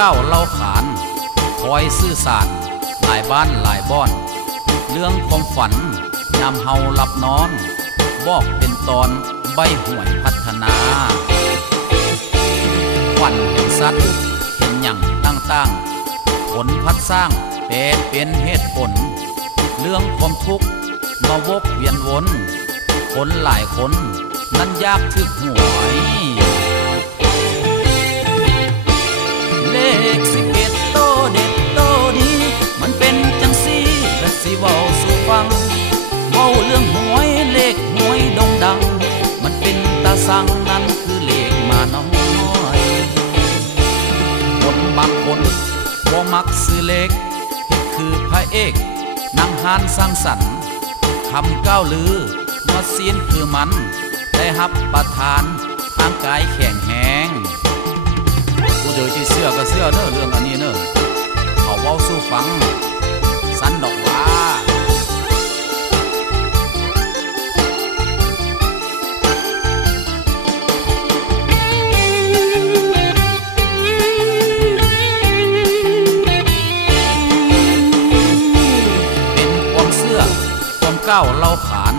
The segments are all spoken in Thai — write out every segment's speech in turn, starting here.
ก้าวเล่าขานคอยซื่อสารหลายบ้านหลายบ่อนเรื่องความฝันยามเฮาหลับนอนบอกเป็นตอนใบห่วยพัฒนาฝันเห็นสัตว์เห็นอย่างต่างๆผลพัดสร้างเป็นเหตุผลเรื่องความทุกข์มาวกเวียนวนคนหลายคนนั้นยากถึกหวยเลข11โตเด็ดโตดีมันเป็นจังซี่และสิเว้าสู่ฟังเว้าเรื่องหวยเลขหวยดงดังมันเป็นตาสังนั้นคือเลขมาน้อยคนบางคนบ่มักซื้อเลขคือพระเอกนางฮานสร้างสรรค์คำก้าวลือว่าเสียนคือมันได้รับประทานทางกายแข็งแรงผู้เดียวที่เสื้อก็เสื้อเนอะเรื่องอันนี้เนอะเขาเว้าสู้ฟังสันดอกว่าเป็นความเสื้อความก้าวเล่าขาน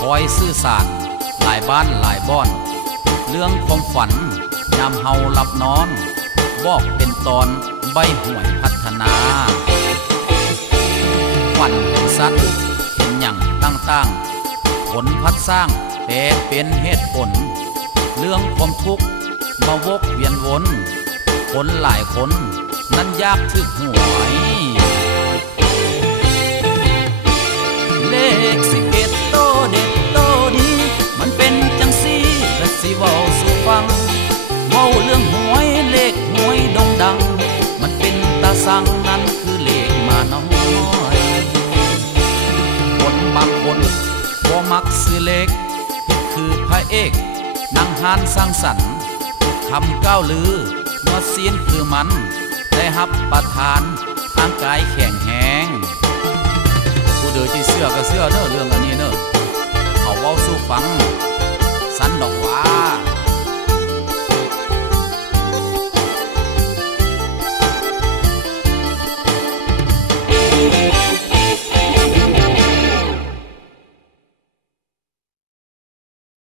คอยซื่อสารหลายบ้านหลายบ่อนเรื่องความฝันยามเฮาหลับนอนบอกเป็นตอนใบห่วยพัฒนาฝันเห็นสัตว์เห็นอย่างต่างๆผลพัดสร้างเป็นเหตุผลเรื่องความทุกข์มาวกเวียนวนคนหลายคนนั้นยากถึกหวยเลข11โตเด็ดโตดีมันเป็นจังซี่และสิเว้าสู่ฟังเว้าเรื่องหวยเลขหวยดงดังมันเป็นตาสังนั้นคือเลขมาน้อยคนบางคนบ่มักซื้อเลขคือพระเอกนางฮานสร้างสรรค์คำก้าวลือว่าเสียนคือมันได้รับประทานทางกายแข็งแรงผู้เดียวที่เสื้อก็เสื้อเนอะเรื่องอันนี้เนอะเขาเว้าสู้ฟังสันดอกว่า